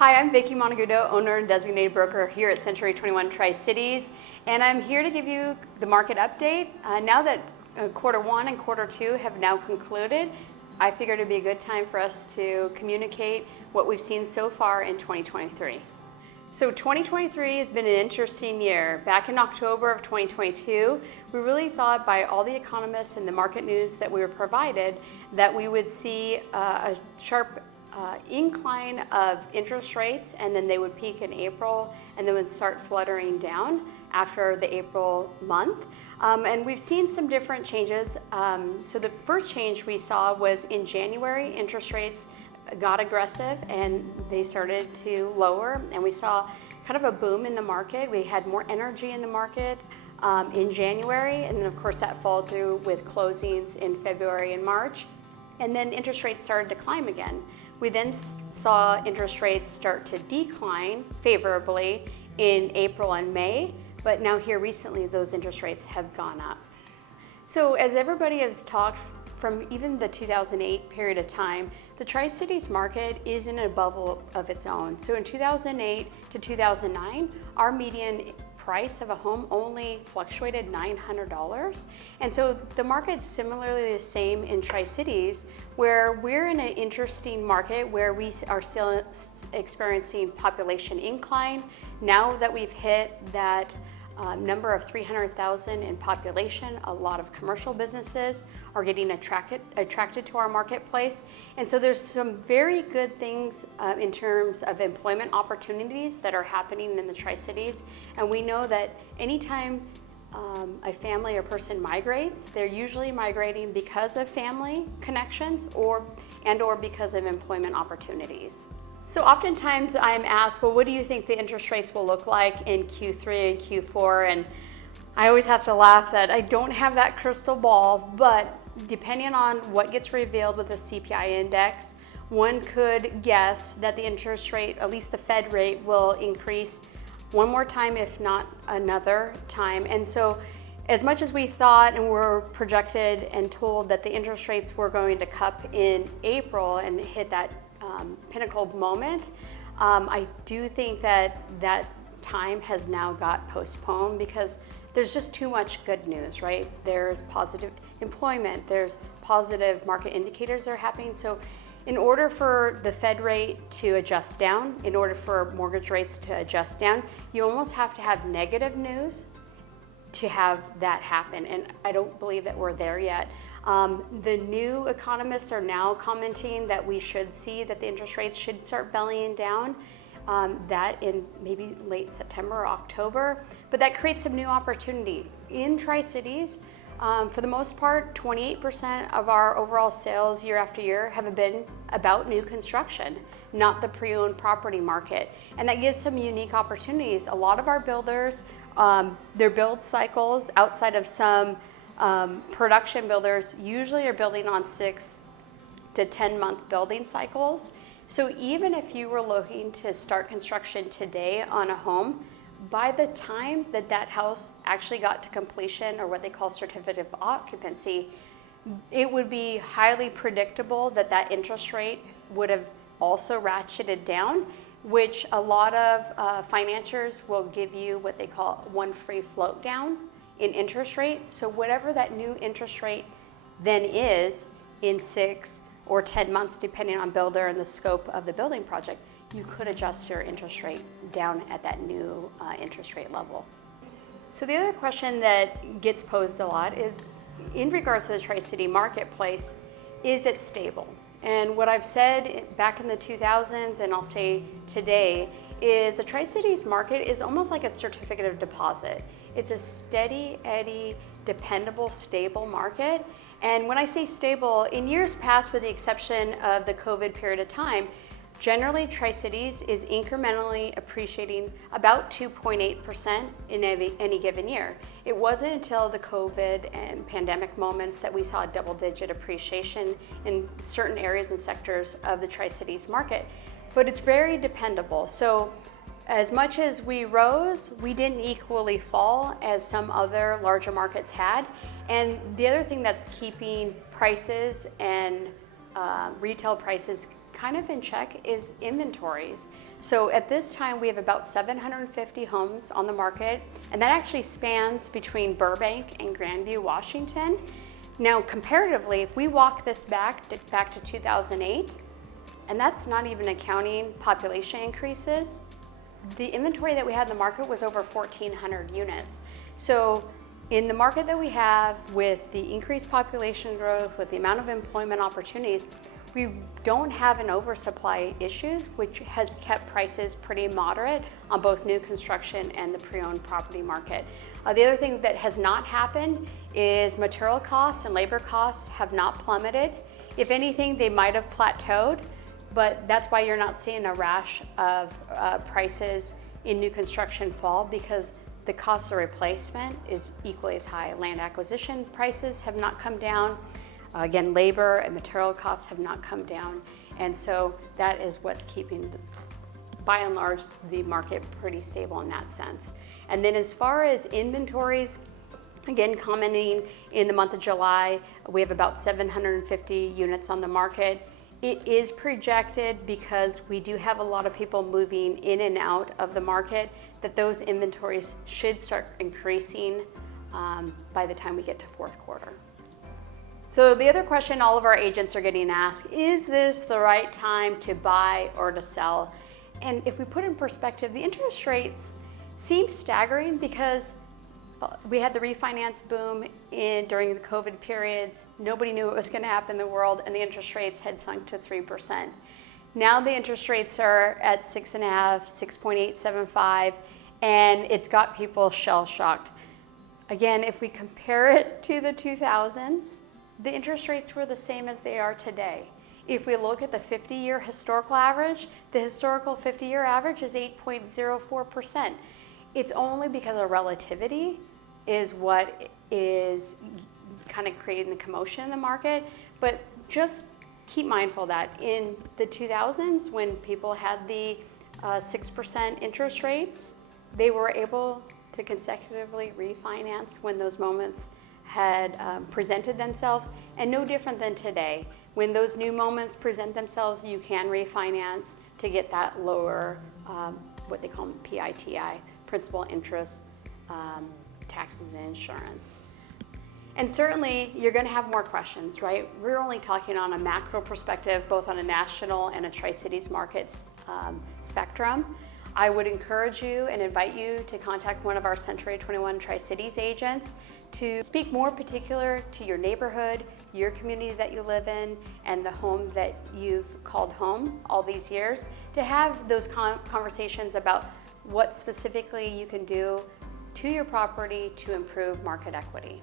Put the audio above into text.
Hi, I'm Vicki Monteagudo, owner and designated broker here at C21 Tri-Cities, and I'm here to give you the market update. Now that Q1 and Q2 have now concluded, I figured it'd be a good time for us to communicate what we've seen so far in 2023. So 2023 has been an interesting year. Back in October of 2022, we really thought by all the economists and the market news that we were provided that we would see a sharp incline of interest rates, and then they would peak in April and then would start fluttering down after the April month. And we've seen some different changes. So the first change we saw was in January, interest rates got aggressive and they started to lower, and we saw kind of a boom in the market. We had more energy in the market in January, and then of course that followed through with closings in February and March, and then interest rates started to climb again. We then saw interest rates start to decline favorably in April and May, but now here recently those interest rates have gone up. So as everybody has talked from even the 2008 period of time, the Tri-Cities market is in a bubble of its own. So in 2008 to 2009, our median price of a home only fluctuated $900. And so the market's similarly the same in Tri-Cities, where we're in an interesting market where we are still experiencing population incline. Now that we've hit that number of 300,000 in population, a lot of commercial businesses are getting attracted to our marketplace. And so there's some very good things in terms of employment opportunities that are happening in the Tri-Cities. And we know that anytime a family or person migrates, they're usually migrating because of family connections or because of employment opportunities. So oftentimes I'm asked, well, what do you think the interest rates will look like in Q3 and Q4? And I always have to laugh that I don't have that crystal ball, but depending on what gets revealed with the CPI index, one could guess that the interest rate, at least the Fed rate, will increase one more time, if not another time. And so as much as we thought and were projected and told that the interest rates were going to cup in April and hit that pinnacle moment, I do think that that time has now got postponed because there's just too much good news, right? There's positive employment, there's positive market indicators that are happening. So in order for the Fed rate to adjust down, in order for mortgage rates to adjust down, you almost have to have negative news to have that happen. And I don't believe that we're there yet. The new economists are now commenting that we should see that the interest rates should start bellying down, that in maybe late September or October, but that creates some new opportunity. In Tri-Cities, for the most part, 28% of our overall sales year after year have been about new construction, not the pre-owned property market. And that gives some unique opportunities. A lot of our builders, their build cycles outside of some production builders usually are building on 6 to 10 month building cycles. So even if you were looking to start construction today on a home, by the time that that house actually got to completion, or what they call certificate of occupancy, it would be highly predictable that that interest rate would have also ratcheted down, which a lot of financiers will give you what they call one free float down in interest rate. So whatever that new interest rate then is in 6 or 10 months, depending on builder and the scope of the building project, you could adjust your interest rate down at that new interest rate level. So the other question that gets posed a lot is, in regards to the Tri-City marketplace, is it stable? And what I've said back in the 2000s, and I'll say today, is the Tri-Cities market is almost like a certificate of deposit. It's a steady, eddy, dependable, stable market. And when I say stable, in years past, with the exception of the COVID period of time, generally Tri-Cities is incrementally appreciating about 2.8% in any given year. It wasn't until the COVID and pandemic moments that we saw double-digit appreciation in certain areas and sectors of the Tri-Cities market, but it's very dependable. So as much as we rose, we didn't equally fall as some other larger markets had. And the other thing that's keeping prices and retail prices kind of in check is inventories. So at this time, we have about 750 homes on the market, and that actually spans between Burbank and Grandview, Washington. Now, comparatively, if we walk this back to 2008, and that's not even accounting population increases, the inventory that we had in the market was over 1,400 units. So in the market that we have, with the increased population growth, with the amount of employment opportunities, we don't have an oversupply issues, which has kept prices pretty moderate on both new construction and the pre-owned property market. The other thing that has not happened is material costs and labor costs have not plummeted. If anything, they might have plateaued, but that's why you're not seeing a rash of prices in new construction fall, because the cost of replacement is equally as high. Land acquisition prices have not come down. Again, labor and material costs have not come down. And so that is what's keeping, by and large, the market pretty stable in that sense. And then as far as inventories, again, commenting in the month of July, we have about 750 units on the market. It is projected, because we do have a lot of people moving in and out of the market, that those inventories should start increasing by the time we get to fourth quarter. So the other question all of our agents are getting asked, is this the right time to buy or to sell? And if we put in perspective, the interest rates seem staggering, because we had the refinance boom during the COVID periods. Nobody knew what was going to happen in the world, and the interest rates had sunk to 3%. Now the interest rates are at 6.5, 6.875, and it's got people shell-shocked. Again, if we compare it to the 2000s, the interest rates were the same as they are today. If we look at the 50-year historical average, the historical 50-year average is 8.04%. It's only because of relativity is what is kind of creating the commotion in the market. But just keep mindful that in the 2000s, when people had the 6% interest rates, they were able to consecutively refinance when those moments had presented themselves, and no different than today. When those new moments present themselves, you can refinance to get that lower, what they call PITI, principal, interest, taxes, and insurance. And certainly, you're going to have more questions, right? We're only talking on a macro perspective, both on a national and a Tri-Cities markets spectrum. I would encourage you and invite you to contact one of our Century 21 Tri-Cities agents to speak more particular to your neighborhood, your community that you live in, and the home that you've called home all these years, to have those conversations about what specifically you can do to your property to improve market equity.